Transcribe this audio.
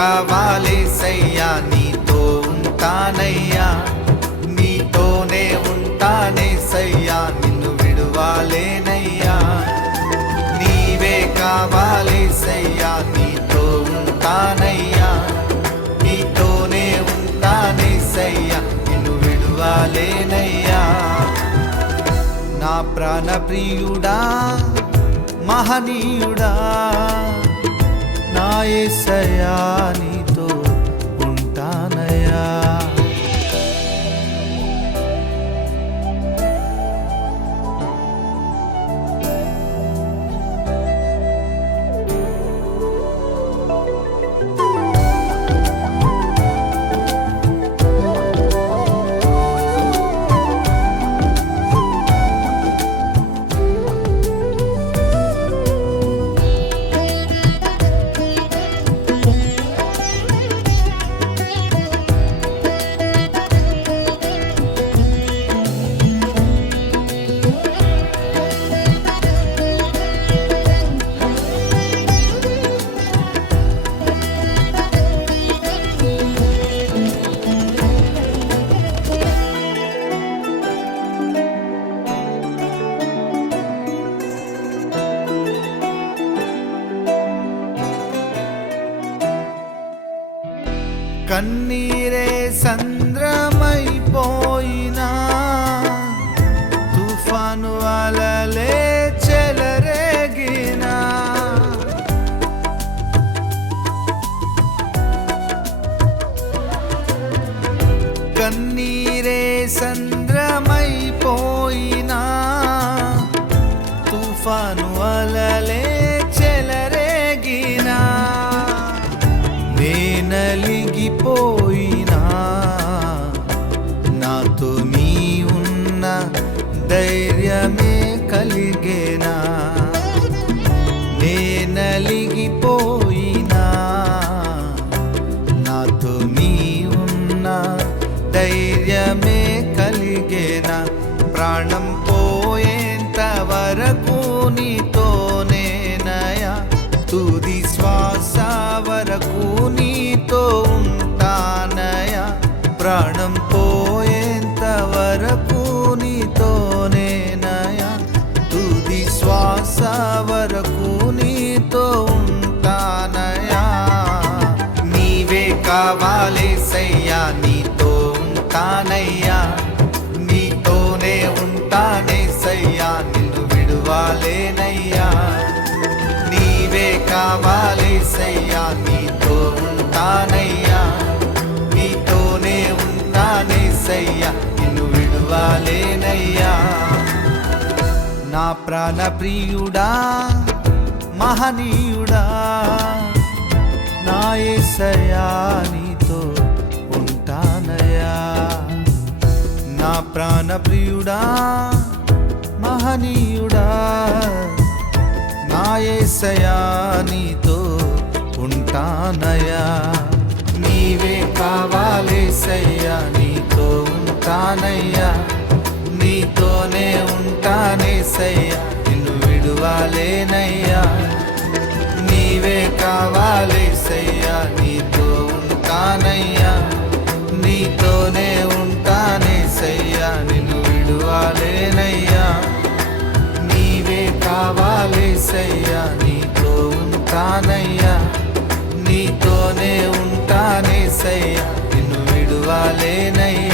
కావాలేసయ్యా, నీతో ఉంటానయ్యా, నీతోనే ఉంటానేసయ్యా, నిన్ను విడువాలేనయ్యా. నీవే కావాలేసయ్యా, నీతో ఉంటానయ్యా, నీతోనే ఉంటానేసయ్యా, నిన్ను విడువాలేనయ్యా. నా ప్రాణ ప్రియుడా, మహనీయుడా, నా యేసయ్యా, నీతో ఉంటానయ్యా. కన్నీరే సంద్రమైపోయినా, తుఫాను అలలే చెలరేగినా, కన్నీరే సంద్రమైపోయినా, తుఫాను అలలే చెలరేగినా, నేనలిగిపోయినా, నాతో నీ ఉన్న ధైర్యమే కలిగేనా. నేనలిగిపోయినా, నాతో నీ ఉన్న ధైర్యమే కలిగేనా. ప్రాణం పోయేంత వరకు నీతోనేనయా, తుది శ్వాస వరకు నీతో ఉంటానయా. ప్రాణం పోయేంత వరకు నీతోనేనయా, తుది శ్వాస వరకు నీతో ఉంటానయా. నీవే కావాలేసయ్యా, నీతో ఉంటానయ్యా, నీతోనే ఉంటానేసయ్యా, నిన్ను విడువాలేనయ్యా. నీవే కావాలేసయ్యా, నీతో ఉంటానయ్యా, నీతోనే ఉంటానేసయ్యా, నిన్ను విడువాలేనయ్యా. నా ప్రాణ ప్రియుడా, మహనీయుడా, నా యేసయ్యా, నీతో ఉంటానయ్యా. నా ప్రాణ ప్రియుడా, మహనీయుడా, నా యేసయ్యా, నీతో ఉంటానయ్యా. నీవే కావాలేసయ్యా, నీతో ఉంటానయ్యా, నీతోనే ఉంటానేసయ్యా, నిన్ను విడువాలేనయ్యా. నీవే కావాలేసయ్యా, నీతో ఉంటానయ్యా, నీతోనే ఉంటానేసయ్యా, నిన్ను విడువాలేనయ్యా. నీవే కావాలేసయ్యా, నీతో ఉంటానయ్యా, నీతోనే ఉంటానేసయ్యా, నిన్ను విడువాలేనయ్యా.